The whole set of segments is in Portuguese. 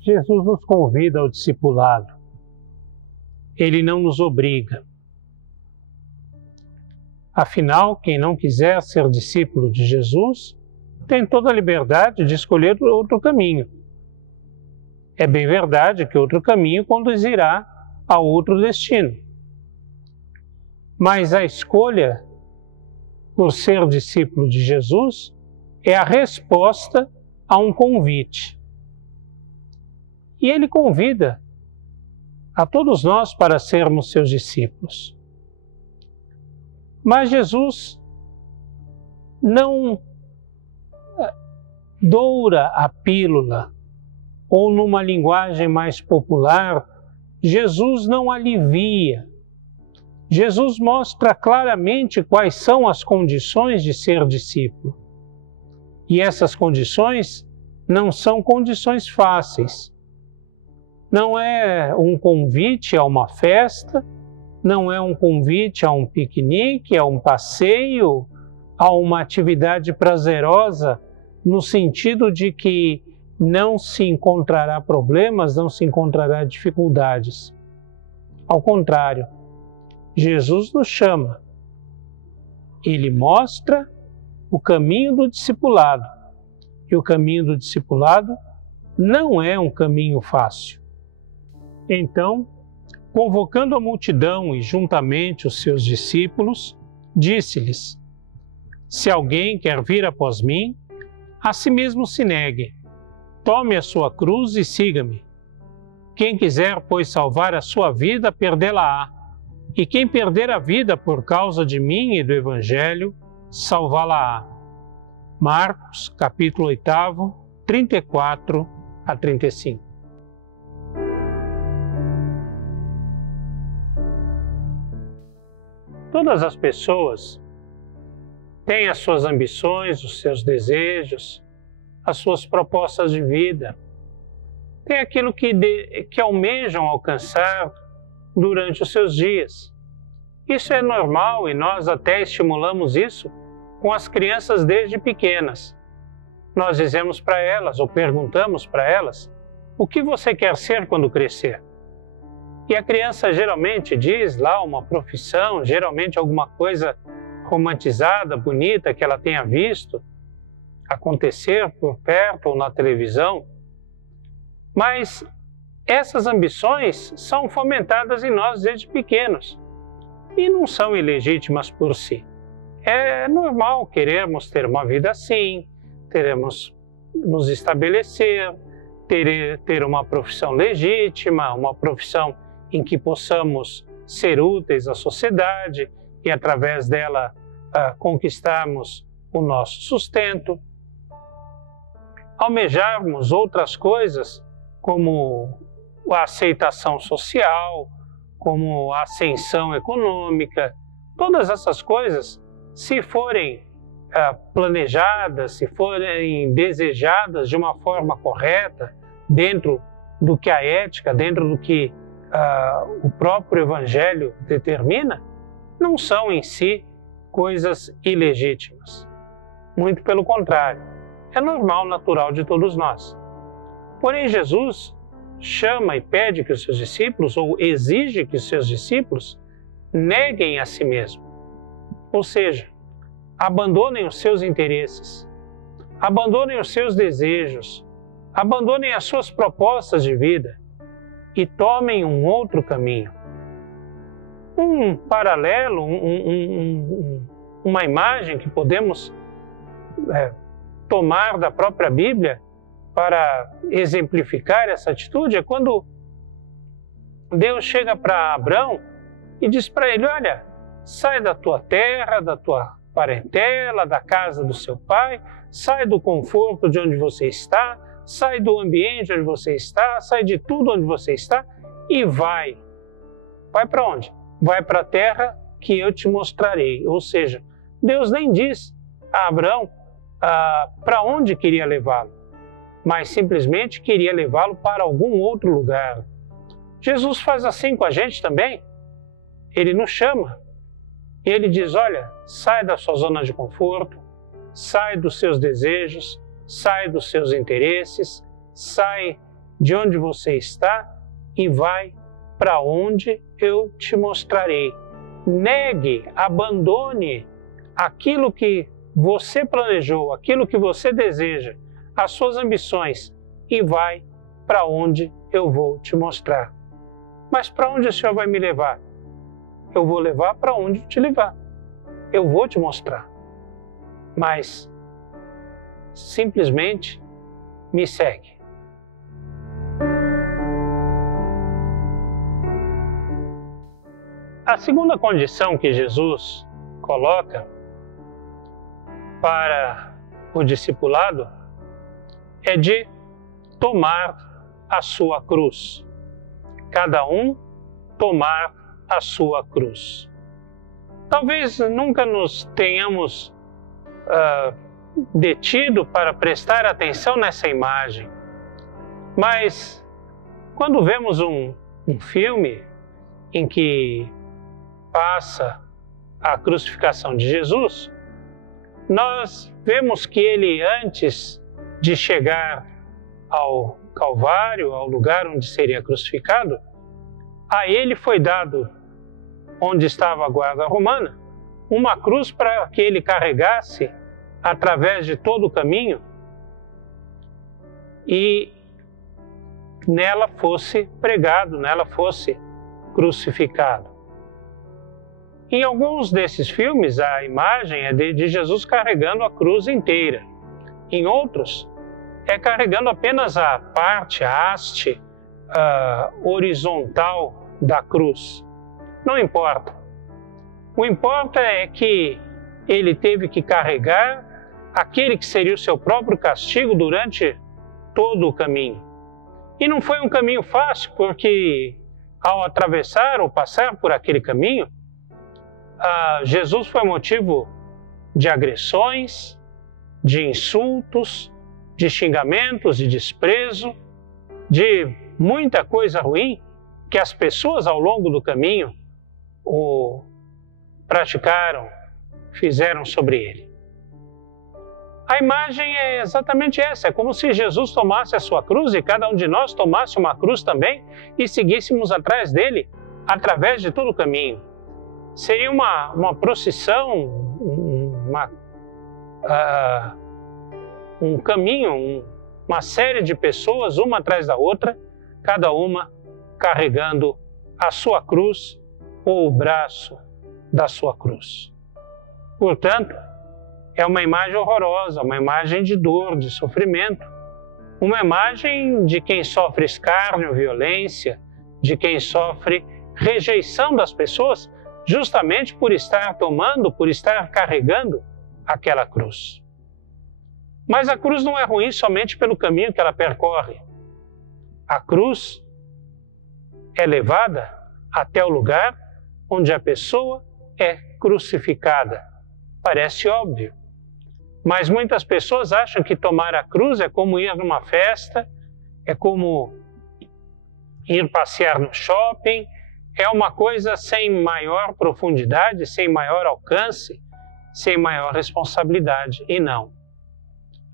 Jesus nos convida ao discipulado. Ele não nos obriga. Afinal, quem não quiser ser discípulo de Jesus tem toda a liberdade de escolher outro caminho. É bem verdade que outro caminho conduzirá a outro destino. Mas a escolha por ser discípulo de Jesus é a resposta a um convite. E ele convida a todos nós para sermos seus discípulos. Mas Jesus não doura a pílula, ou numa linguagem mais popular, Jesus não alivia. Jesus mostra claramente quais são as condições de ser discípulo. E essas condições não são condições fáceis. Não é um convite a uma festa, não é um convite a um piquenique, a um passeio, a uma atividade prazerosa, no sentido de que não se encontrará problemas, não se encontrará dificuldades. Ao contrário, Jesus nos chama. Ele mostra o caminho do discipulado. E o caminho do discipulado não é um caminho fácil. Então, convocando a multidão e juntamente os seus discípulos, disse-lhes: se alguém quer vir após mim, a si mesmo se negue, tome a sua cruz e siga-me. Quem quiser, pois, salvar a sua vida, perdê-la-á. E quem perder a vida por causa de mim e do Evangelho, salvá-la-á. Marcos, capítulo 8, 34 a 35. Todas as pessoas têm as suas ambições, os seus desejos, as suas propostas de vida. Tem aquilo que almejam alcançar durante os seus dias. Isso é normal e nós até estimulamos isso com as crianças desde pequenas. Nós dizemos para elas ou perguntamos para elas: o que você quer ser quando crescer? E a criança geralmente diz lá uma profissão, geralmente alguma coisa romantizada, bonita, que ela tenha visto acontecer por perto ou na televisão. Mas essas ambições são fomentadas em nós desde pequenos e não são ilegítimas por si. É normal querermos ter uma vida assim, teremos nos estabelecer, ter uma profissão legítima, uma profissão em que possamos ser úteis à sociedade e, através dela, conquistarmos o nosso sustento. Almejarmos outras coisas, como a aceitação social, como a ascensão econômica. Todas essas coisas, se forem planejadas, se forem desejadas de uma forma correta, dentro do que a ética, dentro do que o próprio Evangelho determina, não são em si coisas ilegítimas. Muito pelo contrário, é normal, natural de todos nós. Porém, Jesus chama e pede que os seus discípulos, ou exige que os seus discípulos, neguem a si mesmo. Ou seja, abandonem os seus interesses, abandonem os seus desejos, abandonem as suas propostas de vida e tomem um outro caminho. Um paralelo, uma imagem que podemos tomar da própria Bíblia para exemplificar essa atitude é quando Deus chega para Abrão e diz para ele: olha, sai da tua terra, da tua parentela, da casa do seu pai, sai do conforto de onde você está, sai do ambiente onde você está, sai de tudo onde você está e vai. Vai para onde? Vai para a terra que eu te mostrarei. Ou seja, Deus nem diz a Abrão para onde queria levá-lo, mas simplesmente queria levá-lo para algum outro lugar. Jesus faz assim com a gente também. Ele nos chama. Ele diz: olha, sai da sua zona de conforto, sai dos seus desejos, sai dos seus interesses, sai de onde você está e vai para onde eu te mostrarei. Negue, abandone aquilo que você planejou, aquilo que você deseja, as suas ambições, e vai para onde eu vou te mostrar. Mas para onde o Senhor vai me levar? Eu vou levar para onde te levar. Eu vou te mostrar. Mas simplesmente me segue. A segunda condição que Jesus coloca para o discipulado é de tomar a sua cruz. Cada um tomar a sua cruz. Talvez nunca nos tenhamos detido para prestar atenção nessa imagem, mas quando vemos um filme em que passa a crucificação de Jesus, nós vemos que ele, antes de chegar ao Calvário, ao lugar onde seria crucificado, a ele foi dado, onde estava a guarda romana, uma cruz para que ele carregasse através de todo o caminho e nela fosse pregado, nela fosse crucificado. Em alguns desses filmes, a imagem é de Jesus carregando a cruz inteira. Em outros, é carregando apenas a parte, a haste horizontal da cruz. Não importa. O importa é que ele teve que carregar aquele que seria o seu próprio castigo durante todo o caminho. E não foi um caminho fácil, porque ao atravessar ou passar por aquele caminho, Jesus foi motivo de agressões, de insultos, de xingamentos, de desprezo, de muita coisa ruim que as pessoas ao longo do caminho o praticaram, fizeram sobre ele. A imagem é exatamente essa, é como se Jesus tomasse a sua cruz e cada um de nós tomasse uma cruz também e seguíssemos atrás dele, através de todo o caminho. Seria uma procissão, um caminho, uma série de pessoas, uma atrás da outra, cada uma carregando a sua cruz ou o braço da sua cruz. Portanto, é uma imagem horrorosa, uma imagem de dor, de sofrimento, uma imagem de quem sofre escárnio, violência, de quem sofre rejeição das pessoas, justamente por estar tomando, por estar carregando aquela cruz. Mas a cruz não é ruim somente pelo caminho que ela percorre. A cruz é levada até o lugar onde a pessoa é crucificada. Parece óbvio. Mas muitas pessoas acham que tomar a cruz é como ir numa festa, é como ir passear no shopping, é uma coisa sem maior profundidade, sem maior alcance, sem maior responsabilidade. E não.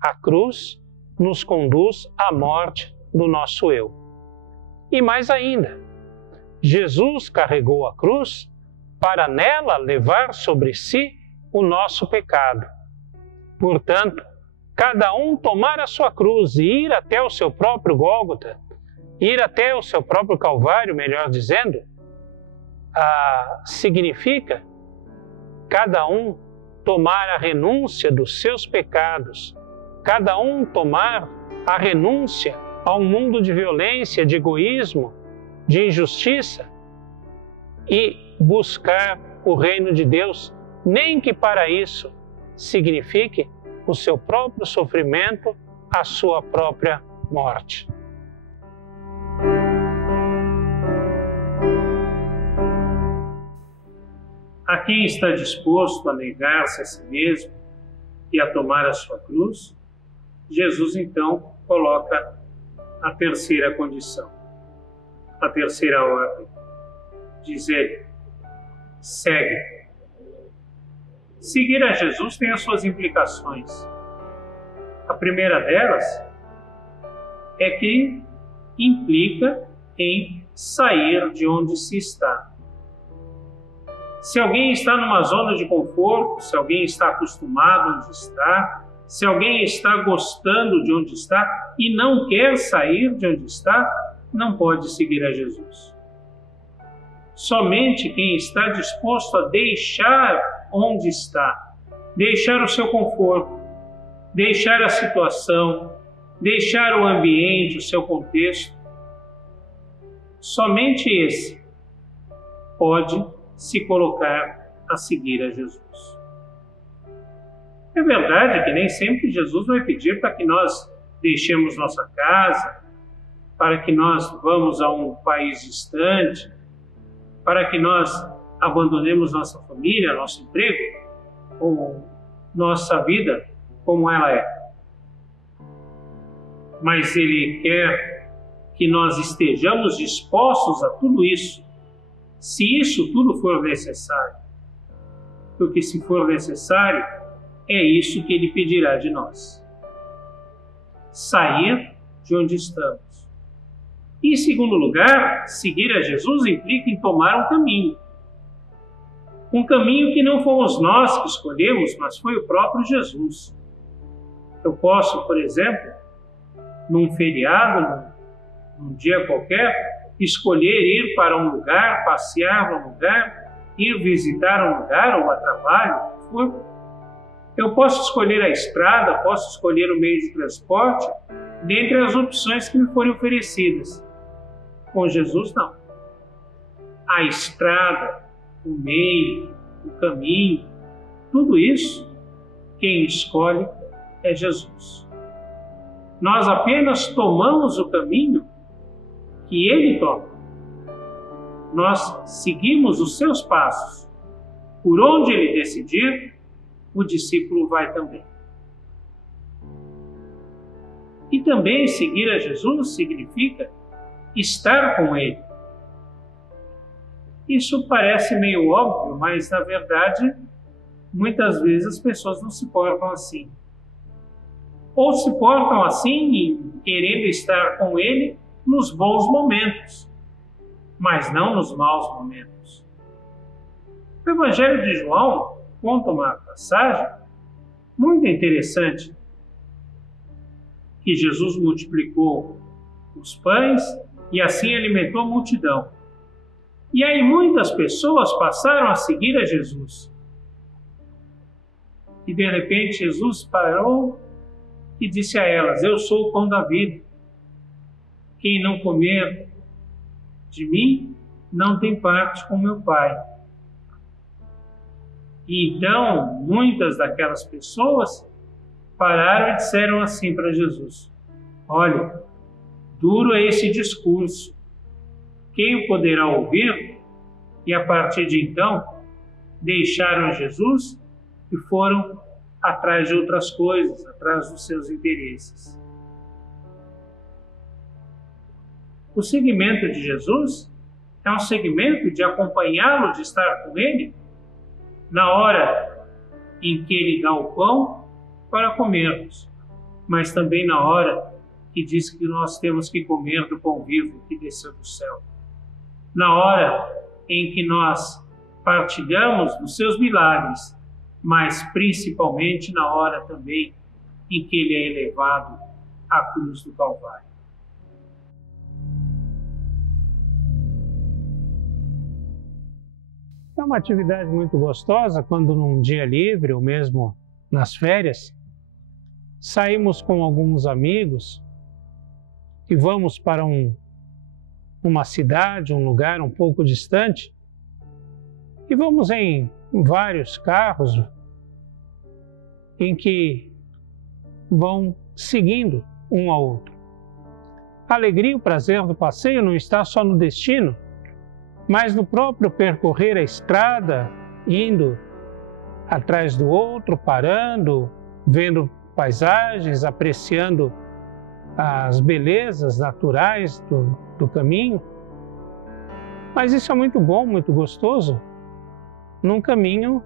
A cruz nos conduz à morte do nosso eu. E mais ainda, Jesus carregou a cruz para nela levar sobre si o nosso pecado. Portanto, cada um tomar a sua cruz e ir até o seu próprio Gólgota, ir até o seu próprio Calvário, melhor dizendo, significa cada um tomar a renúncia dos seus pecados, cada um tomar a renúncia a um mundo de violência, de egoísmo, de injustiça e buscar o reino de Deus, nem que para isso signifique o seu próprio sofrimento, a sua própria morte. A quem está disposto a negar-se a si mesmo e a tomar a sua cruz, Jesus então coloca a terceira condição, a terceira ordem. Diz ele: segue. Seguir a Jesus tem as suas implicações. A primeira delas é que implica em sair de onde se está. Se alguém está numa zona de conforto, se alguém está acostumado onde está, se alguém está gostando de onde está e não quer sair de onde está, não pode seguir a Jesus. Somente quem está disposto a deixar onde está, deixar o seu conforto, deixar a situação, deixar o ambiente, o seu contexto, somente esse pode se colocar a seguir a Jesus. É verdade que nem sempre Jesus vai pedir para que nós deixemos nossa casa, para que nós vamos a um país distante, para que nós abandonemos nossa família, nosso emprego, ou nossa vida como ela é. Mas Ele quer que nós estejamos dispostos a tudo isso, se isso tudo for necessário. Porque se for necessário, é isso que Ele pedirá de nós. Sair de onde estamos. E, em segundo lugar, seguir a Jesus implica em tomar um caminho. Um caminho que não fomos nós que escolhemos, mas foi o próprio Jesus. Eu posso, por exemplo, num feriado, num dia qualquer, escolher ir para um lugar, passear num lugar, ir visitar um lugar ou a trabalho, o que for. Eu posso escolher a estrada, posso escolher o meio de transporte, dentre as opções que me forem oferecidas. Com Jesus, não. A estrada, o meio, o caminho, tudo isso, quem escolhe é Jesus. Nós apenas tomamos o caminho que Ele toma. Nós seguimos os seus passos. Por onde Ele decidir, o discípulo vai também. E também seguir a Jesus significa estar com Ele. Isso parece meio óbvio, mas na verdade, muitas vezes as pessoas não se portam assim. Ou se portam assim, querendo estar com Ele nos bons momentos, mas não nos maus momentos. O Evangelho de João conta uma passagem muito interessante, que Jesus multiplicou os pães e assim alimentou a multidão. E aí muitas pessoas passaram a seguir a Jesus. E de repente Jesus parou e disse a elas: eu sou o pão da vida. Quem não comer de mim não tem parte com meu Pai. E então muitas daquelas pessoas pararam e disseram assim para Jesus: olha, duro é esse discurso. Quem o poderá ouvir? E a partir de então, deixaram Jesus e foram atrás de outras coisas, atrás dos seus interesses. O seguimento de Jesus é um seguimento de acompanhá-lo, de estar com Ele, na hora em que Ele dá o pão para comermos, mas também na hora que diz que nós temos que comer do pão vivo que desceu do céu. Na hora em que nós partilhamos dos seus milagres, mas principalmente na hora também em que Ele é elevado à cruz do Calvário. É uma atividade muito gostosa quando num dia livre ou mesmo nas férias, saímos com alguns amigos e vamos para uma cidade, um lugar um pouco distante, e vamos em vários carros em que vão seguindo um ao outro. A alegria e o prazer do passeio não está só no destino, mas no próprio percorrer a estrada, indo atrás do outro, parando, vendo paisagens, apreciando as belezas naturais do caminho. Mas isso é muito bom, muito gostoso, num caminho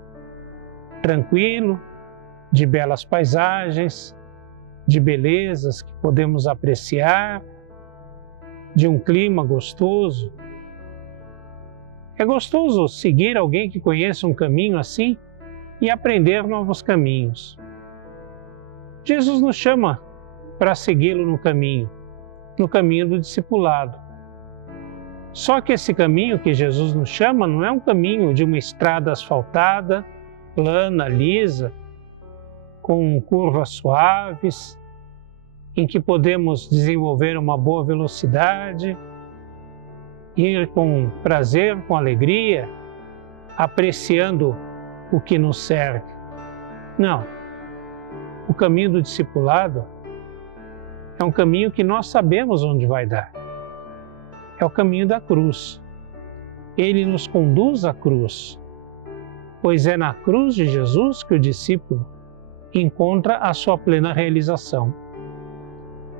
tranquilo, de belas paisagens, de belezas que podemos apreciar, de um clima gostoso. É gostoso seguir alguém que conhece um caminho assim e aprender novos caminhos. Jesus nos chama para segui-lo no caminho do discipulado. Só que esse caminho que Jesus nos chama não é um caminho de uma estrada asfaltada, plana, lisa, com curvas suaves, em que podemos desenvolver uma boa velocidade, ir com prazer, com alegria, apreciando o que nos cerca. Não. O caminho do discipulado é um caminho que nós sabemos onde vai dar. É o caminho da cruz. Ele nos conduz à cruz, pois é na cruz de Jesus que o discípulo encontra a sua plena realização.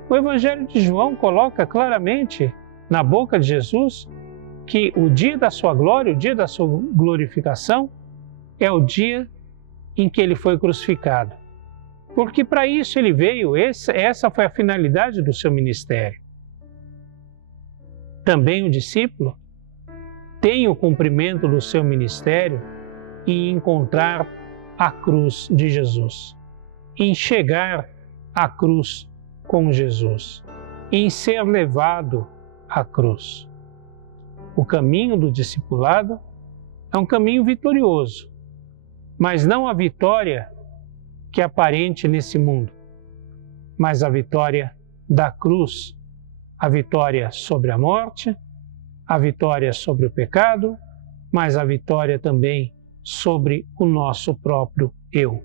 O Evangelho de João coloca claramente na boca de Jesus que o dia da sua glória, o dia da sua glorificação, é o dia em que ele foi crucificado. Porque para isso ele veio, essa foi a finalidade do seu ministério. Também o discípulo tem o cumprimento do seu ministério em encontrar a cruz de Jesus, em chegar à cruz com Jesus, em ser levado à cruz. O caminho do discipulado é um caminho vitorioso, mas não a vitória que é aparente nesse mundo, mas a vitória da cruz, a vitória sobre a morte, a vitória sobre o pecado, mas a vitória também sobre o nosso próprio eu.